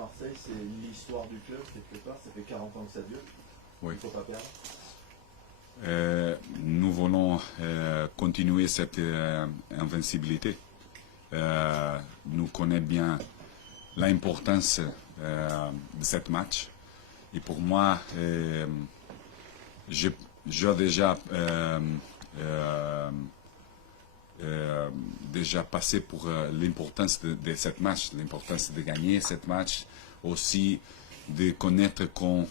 Marseille, c'est l'histoire du club, quelque part. Ça fait 40 ans que ça dure. Oui. Il ne faut pas perdre. Nous voulons continuer cette invincibilité. Nous connaissons bien l'importance de ce match. Et pour moi, j'ai déjà passé pour l'importance de ce match, l'importance de gagner ce match, aussi de connaître quand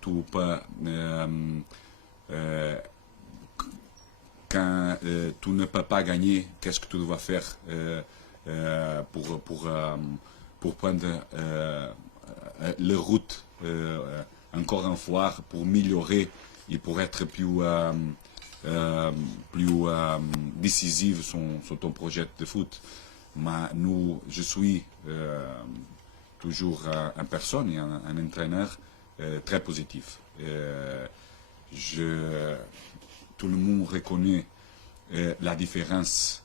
tu peux, quand tu ne peux pas gagner, qu'est-ce que tu dois faire pour prendre la route encore une fois, pour améliorer et pour être plus décisive sur ton projet de foot. Mais je suis toujours une personne et un entraîneur très positif. Tout le monde reconnaît la différence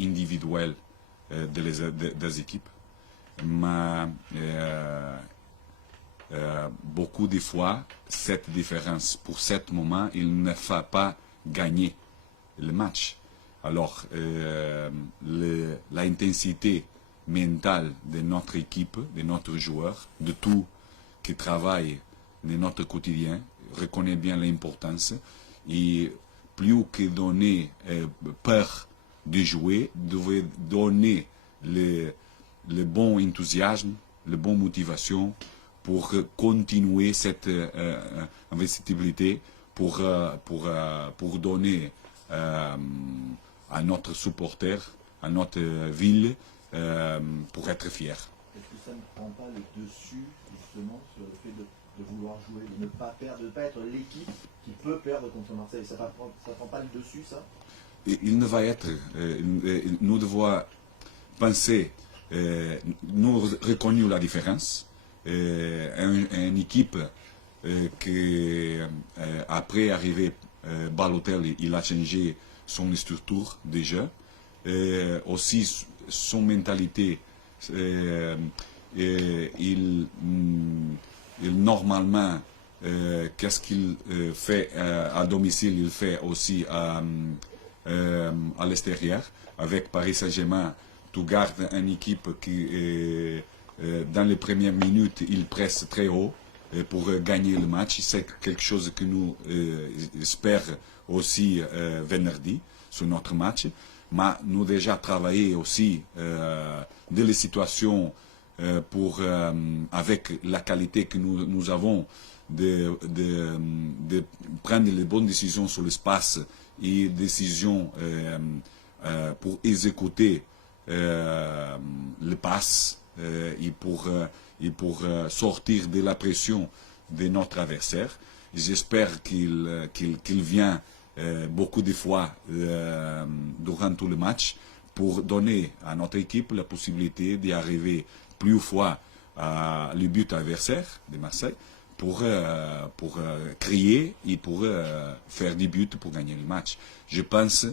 individuelle des équipes, mais beaucoup de fois, cette différence, pour ce moment, il ne fait pas gagner le match. Alors, l'intensité mentale de notre équipe, de notre joueur, de tout qui travaille dans notre quotidien, reconnaît bien l'importance. Et plus que donner peur de jouer, devait donner le bon enthousiasme, la bonne motivation pour continuer cette invincibilité, pour donner à notre supporter, à notre ville, pour être fier. Est-ce que ça ne prend pas le dessus, justement, sur le fait de vouloir jouer, de ne pas perdre, de ne pas être l'équipe qui peut perdre contre Marseille? Ça ne prend pas le dessus, ça? Il ne va être. Nous devons penser, nous reconnaissons la différence. Une équipe qui, après arriver Balotelli, il a changé son structure de jeu, aussi son mentalité. Normalement, qu'est-ce qu'il fait à domicile, il fait aussi à l'extérieur. Avec Paris Saint-Germain, tu gardes une équipe qui, dans les premières minutes, il presse très haut pour gagner le match. C'est quelque chose que nous espérons aussi vendredi sur notre match. Mais nous déjà travaillé aussi dans les situations avec la qualité que nous avons de prendre les bonnes décisions sur l'espace et décisions pour exécuter le passe et pour sortir de la pression de notre adversaire. J'espère qu'il vient beaucoup de fois durant tout le match pour donner à notre équipe la possibilité d'y arriver plus fois à le but adversaire de Marseille pour créer et pour faire des buts pour gagner le match. Je pense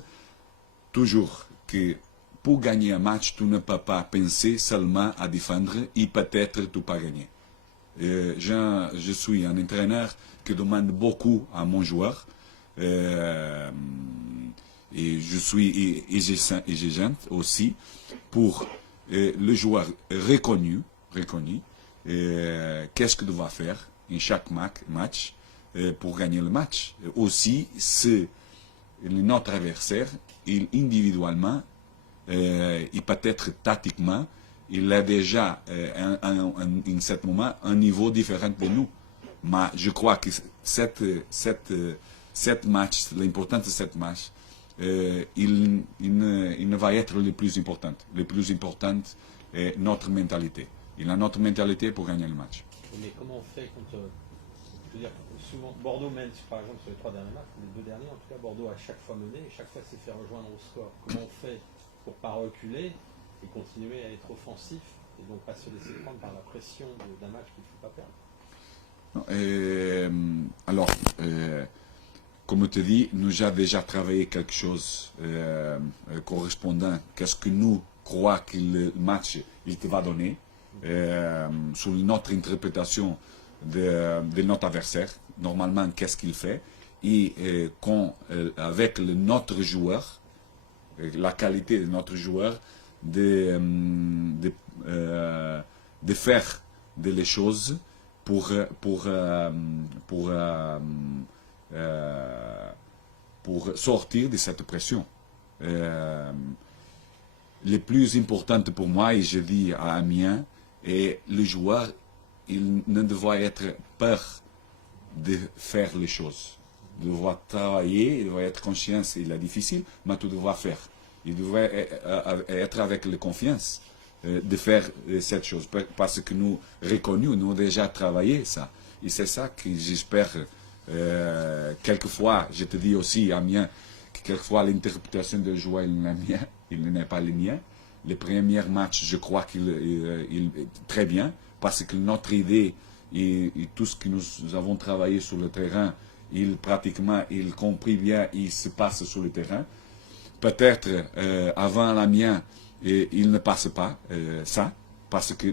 toujours que pour gagner un match, tu ne peux pas penser seulement à défendre et peut-être tu pas gagner. Je suis un entraîneur qui demande beaucoup à mon joueur et je suis exigeant aussi pour le joueur reconnu qu'est-ce qu'il doit faire en chaque match pour gagner le match. Aussi, si notre adversaire, individuellement, et peut-être tactiquement, il a déjà, en ce moment, un niveau différent de nous. Mais je crois que cette match, l'importance de cette match, il ne va être le plus important. Le plus important est notre mentalité. Il a notre mentalité pour gagner le match. Mais comment on fait quand, je veux dire, souvent Bordeaux mène, par exemple, sur les 3 derniers matchs, les 2 derniers, en tout cas, Bordeaux a chaque fois mené et chaque fois s'est fait rejoindre au score. Comment on fait pour ne pas reculer et continuer à être offensif et donc pas se laisser prendre par la pression d'un match qu'il ne faut pas perdre? Alors, comme tu dis, nous avons déjà travaillé quelque chose correspondant. Qu'est-ce que nous croyons que le match il te va donner? sur notre interprétation de notre adversaire, normalement qu'est-ce qu'il fait, et avec notre joueur, la qualité de notre joueur, de faire les choses pour sortir de cette pression. Le plus important pour moi, et je dis à Amiens, est le joueur, il ne doit être peur de faire les choses. Il doit travailler, il doit être conscient, il est difficile, mais tu dois faire. Il doit être avec la confiance de faire cette chose. Parce que nous reconnus, nous avons déjà travaillé ça. Et c'est ça que j'espère. Quelquefois, je te dis aussi, Amiens, que quelquefois l'interprétation du joueur il n'est pas le mien. Le premier match, je crois qu'il est très bien, parce que notre idée et tout ce que nous avons travaillé sur le terrain, il comprit bien, il se passe sur le terrain. Peut-être avant l'Amiens, il ne passe pas ça, parce que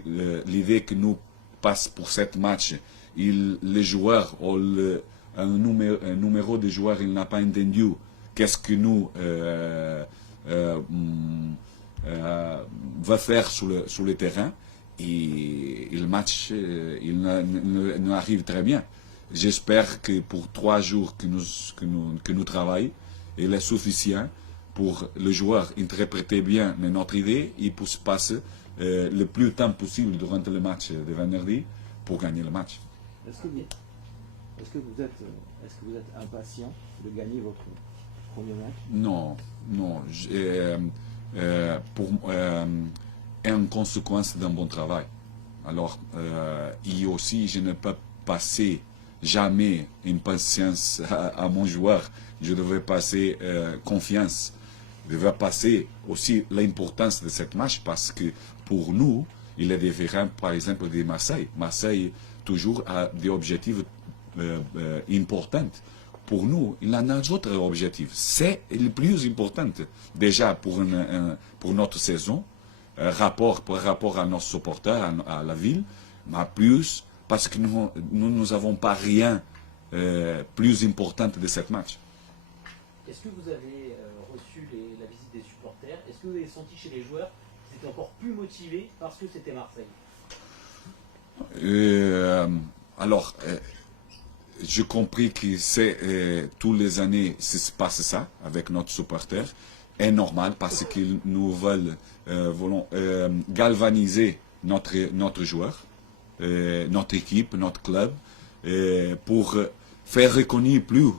l'idée que nous passe pour cette match, les joueurs ou un numéro de joueurs, il n'a pas entendu qu'est-ce que nous va faire sur le terrain, et le match il arrive très bien. J'espère que pour 3 jours que nous travaillons, il est suffisant pour le joueur interpréter bien notre idée et pour se passer le plus de temps possible durant le match de vendredi pour gagner le match. Est-ce que vous êtes impatient de gagner votre premier match? Non. En conséquence d'un bon travail. Alors, et aussi, je ne peux passer jamais une patience à mon joueur. Je devrais passer confiance. Je devrais passer aussi l'importance de cette match, parce que pour nous, il est différent, par exemple, de Marseille. Marseille, toujours, a des objectifs importants. Pour nous, il en a d'autres objectifs. C'est le plus important, déjà pour notre saison, par rapport à nos supporters, à la ville, mais plus parce que nous n'avons pas rien plus important de cette match. Est-ce que vous avez reçu la visite des supporters? Est-ce que vous avez senti chez les joueurs qu'ils étaient encore plus motivés parce que c'était Marseille? Alors, j'ai compris que c'est tous les années se passe ça avec notre supporter. C'est normal parce qu'ils nous veulent galvaniser notre joueur, notre équipe, notre club, pour faire reconnaître plus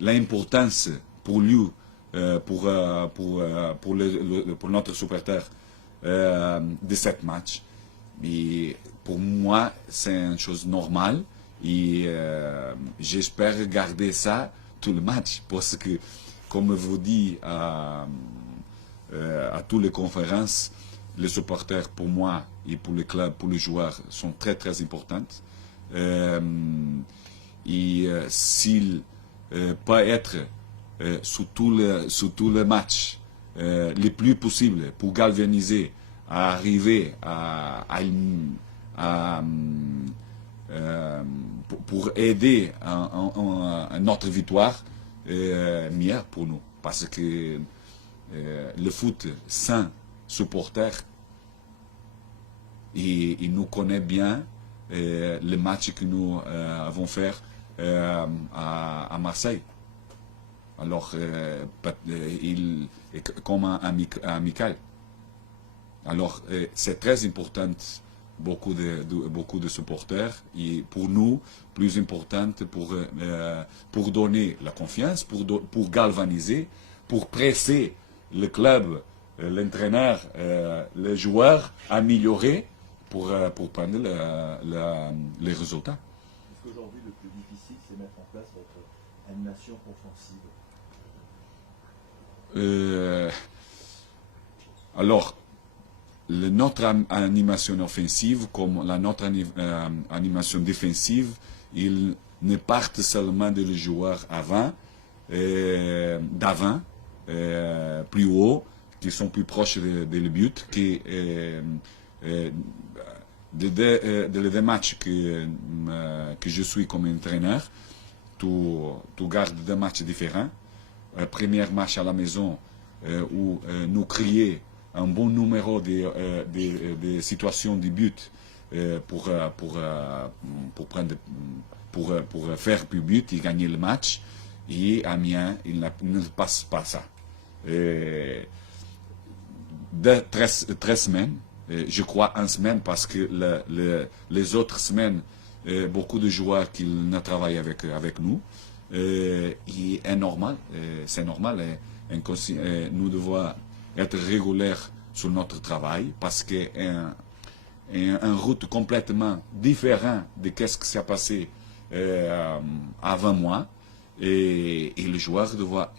l'importance pour lui, pour notre supporter de cette match. Mais pour moi, c'est une chose normale. Et j'espère garder ça tout le match, parce que, comme je vous dis à toutes les conférences, les supporters pour moi et pour le club, pour les joueurs, sont très très importantes. Et s'il peut être sur tout le match le plus possible pour galvaniser, à arriver pour aider à notre victoire, mieux pour nous. Parce que le foot sans supporters, il nous connaît bien le match que nous avons fait à Marseille. Alors, il est comme un amical. Alors, c'est très important. Beaucoup de supporters, et pour nous, plus importante pour donner la confiance, pour galvaniser, pour presser le club, l'entraîneur, les joueurs, améliorer pour prendre les résultats. Est-ce qu'aujourd'hui, le plus difficile, c'est mettre en place votre animation offensive? Alors, notre animation offensive, comme notre animation défensive, ils ne partent seulement des joueurs d'avant, plus haut, qui sont plus proches du but, qui les deux matchs que je suis comme entraîneur, tu gardes deux matchs différents. Premier match à la maison où nous créons un bon numéro de situations de but pour faire plus but et gagner le match. Et Amiens, il ne passe pas ça. De 13 semaines, je crois une semaine parce que les autres semaines, beaucoup de joueurs qui ne travaillent avec nous. Et est normal, c'est normal. Nous devons être réguliers sur notre travail parce que une route complètement différente de ce qui s'est passé avant moi. Et le joueur doit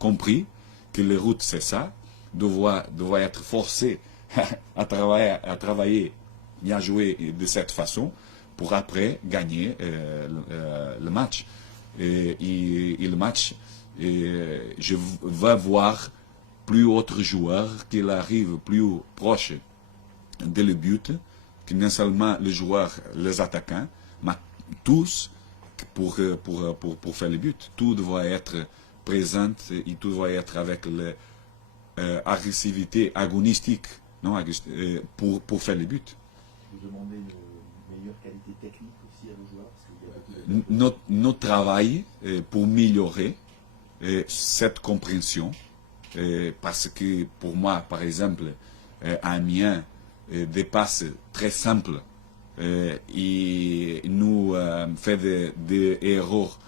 compris que les routes c'est ça, doit être forcé à travailler et à jouer de cette façon pour après gagner le match. Et le match, je vais voir plus autres joueurs qui arrivent plus proche de le but, que non seulement les joueurs, les attaquants, mais tous pour faire le but. Tout doit être présent et tout doit être avec l'agressivité agonistique pour faire le but. Vous demandez une meilleure qualité technique aussi à vos joueurs parce qu'il y a beaucoup de... Notre travail pour améliorer cette compréhension, parce que pour moi, par exemple, Amiens dépasse très simple et nous fait des erreurs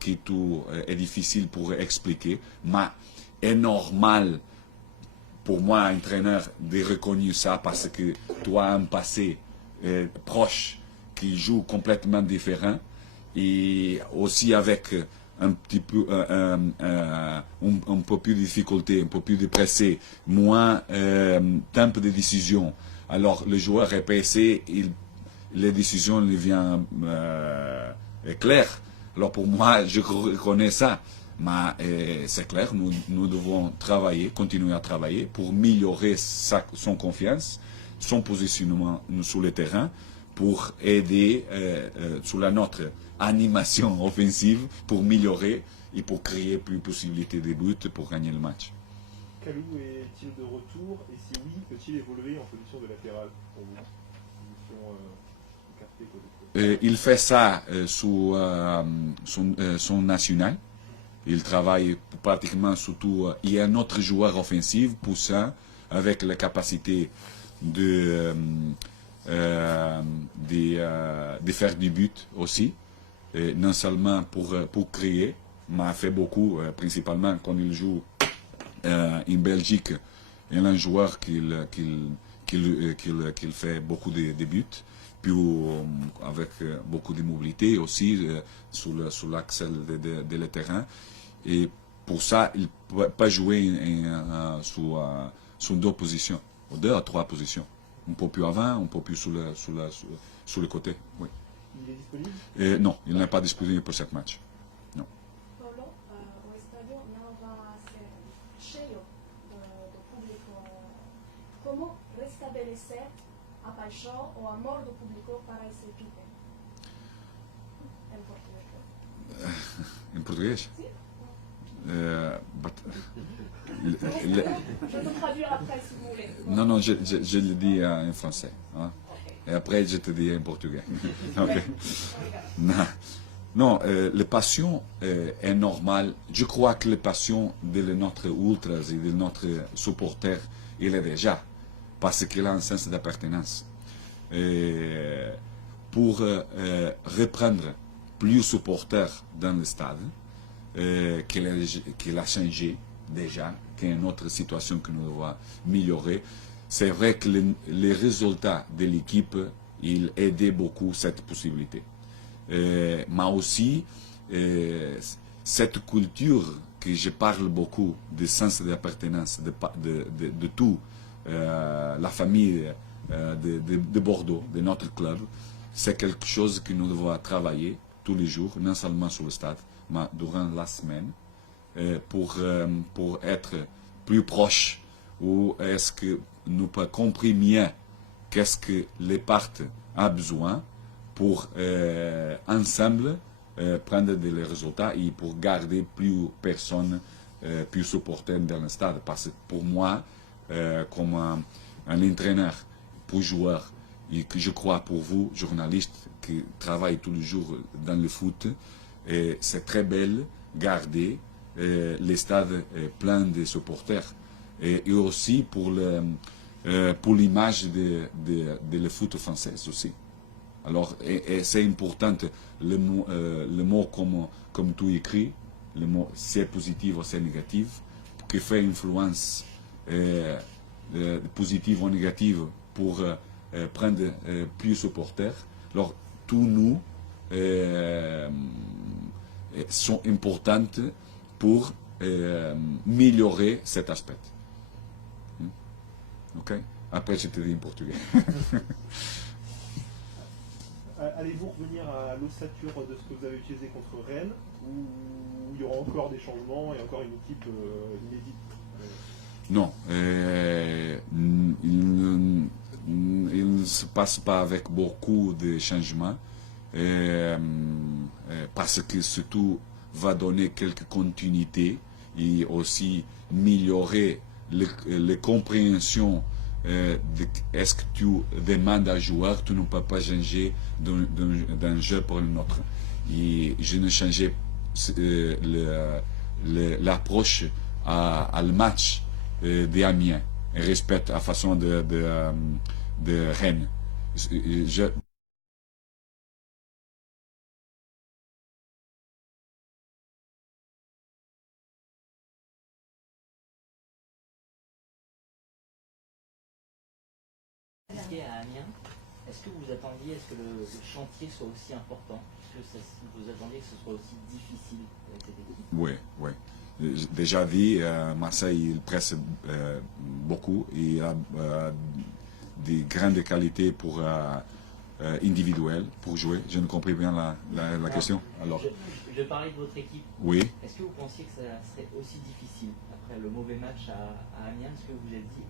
qui tout est difficile pour expliquer, mais est normal pour moi, un entraîneur, de reconnaître ça parce que tu as un passé proche qui joue complètement différent et aussi avec un petit peu un peu plus de difficulté, un peu plus de pressé, moins temps de décision. Alors le joueur est pressé, les décisions lui viennent claires. Alors pour moi, je reconnais ça. Mais c'est clair, nous devons travailler, continuer à travailler pour améliorer son confiance, son positionnement sur le terrain, pour aider sur notre animation offensive, pour améliorer et pour créer plus de possibilités de buts pour gagner le match. Kalou est-il de retour? Et si oui, peut-il évoluer en position de latéral pour vous? Position écartée côté. Il fait ça sous son national. Il travaille pratiquement surtout. Il y a un autre joueur offensif, Poussin, avec la capacité de faire du but aussi. Et non seulement pour créer, mais fait beaucoup, principalement quand il joue en Belgique. Il y a un joueur qui fait beaucoup de buts, puis avec beaucoup de mobilité aussi sur l'axe de le terrain. Et pour ça, il ne peut pas jouer sur deux positions, deux à trois positions. Un peu plus avant, un peu plus sur le côté. Oui. Il est disponible? Non, il n'est pas disponible pour ce match. Non. Paolo, o estadio no va a ser cheio do público. Como restabelecer a paixão ou amor do público para essa equipe? Em português. Em português? Sim. Je peux traduire après si vous voulez. Non, je le dis en français. Hein? Et après, je te dis en portugais. Okay. Non, la passion est normale. Je crois que la passion de notre ultras et de notre supporter, il est déjà. Parce qu'il a un sens d'appartenance. Pour reprendre plus de supporters dans le stade, qu'il a changé déjà, qu'il y a une autre situation que nous devons améliorer. C'est vrai que les résultats de l'équipe, ils aidaient beaucoup cette possibilité. Mais aussi, cette culture que je parle beaucoup, de sens d'appartenance de tout, la famille de Bordeaux, de notre club, c'est quelque chose que nous devons travailler tous les jours, non seulement sur le stade, mais durant la semaine, pour être plus proche, ou est-ce que nous pouvons comprendre mieux qu'est-ce que les parties ont besoin pour ensemble prendre des résultats et pour garder plus personnes, plus supporters dans le stade. Parce que pour moi, comme un entraîneur pour joueurs, et que je crois pour vous, journalistes qui travaillent tous les jours dans le foot, c'est très belle garder les stades pleins de supporters. Et aussi pour l'image de le foot français aussi. Alors, et c'est important, le mot comme tu écris, le mot c'est positif ou c'est négatif, qui fait influence positive ou négative pour prendre plus supporters. Alors, tous nous sont importantes pour améliorer cet aspect. Ok? Après, je te dis en portugais. Allez-vous revenir à l'ossature de ce que vous avez utilisé contre Rennes, ou il y aura encore des changements et encore une équipe inédite? Non, il ne se passe pas avec beaucoup de changements, parce que surtout va donner quelques continuités et aussi améliorer les compréhensions. Est-ce que tu demandes à joueur, tu ne peux pas changer d'un jeu pour un autre. Et je ne changeais l'approche à le match d'Amiens, et respecte la façon de Rennes. À Amiens, est-ce que vous attendiez à ce que le chantier soit aussi important? Est-ce que vous attendiez que ce soit aussi difficile avec cette équipe? Oui, oui. Déjà dit, Marseille il presse beaucoup et il a des grandes qualités pour individuelles pour jouer. Je ne comprends bien la question. Alors, je parlais de votre équipe. Oui. Est-ce que vous pensiez que ça serait aussi difficile après le mauvais match à Amiens? Est-ce que vous vous êtes dit,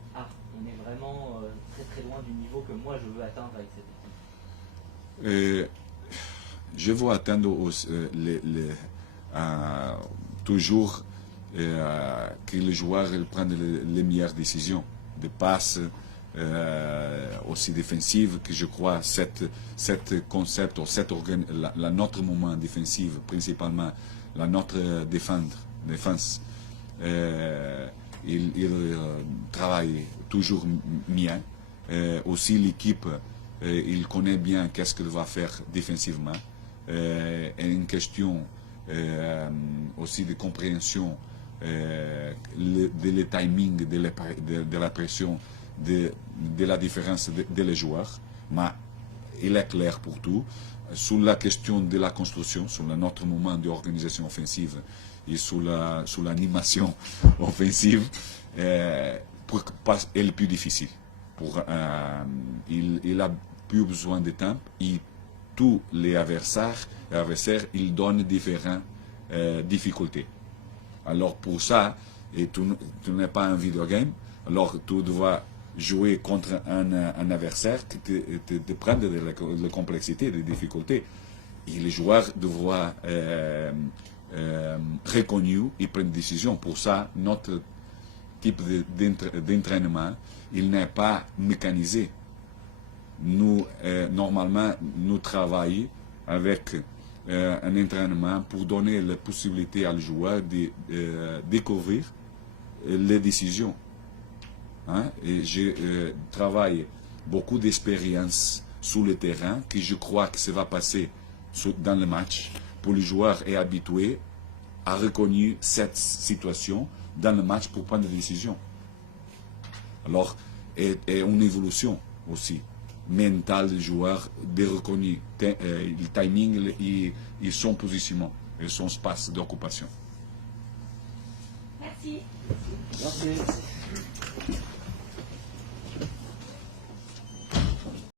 on est vraiment très très loin du niveau que moi je veux atteindre avec cette équipe? Je veux atteindre toujours que les joueurs prennent les meilleures décisions, de passes aussi défensives, que je crois cet concept, notre moment défensif, principalement notre défense, il travaille toujours bien. Aussi l'équipe, il connaît bien qu'est-ce qu'il va faire défensivement. Et une question aussi de compréhension le timing de la pression, de la différence des joueurs. Mais il est clair pour tout. Sur la question de la construction, sur notre moment d'organisation offensive et sur l'animation offensive, est le plus difficile. Il a plus besoin de temps et tous les adversaires ils donnent différentes difficultés. Alors pour ça, et tu n'es pas un videogame, alors tu dois jouer contre un adversaire qui te prend de la complexité, des difficultés. Et les joueurs doivent reconnaître et prendre des décisions. Pour ça, notre type d'entraînement, il n'est pas mécanisé. Nous, normalement, nous travaillons avec un entraînement pour donner la possibilité à le joueur de découvrir les décisions. Et je travaille beaucoup d'expérience sur le terrain que je crois que ça va passer dans le match pour le joueur est habitué à reconnaître cette situation dans le match pour prendre des décisions. Alors, et une évolution aussi mentale du joueur de reconnaître le timing et son positionnement et son espace d'occupation. Merci. Merci.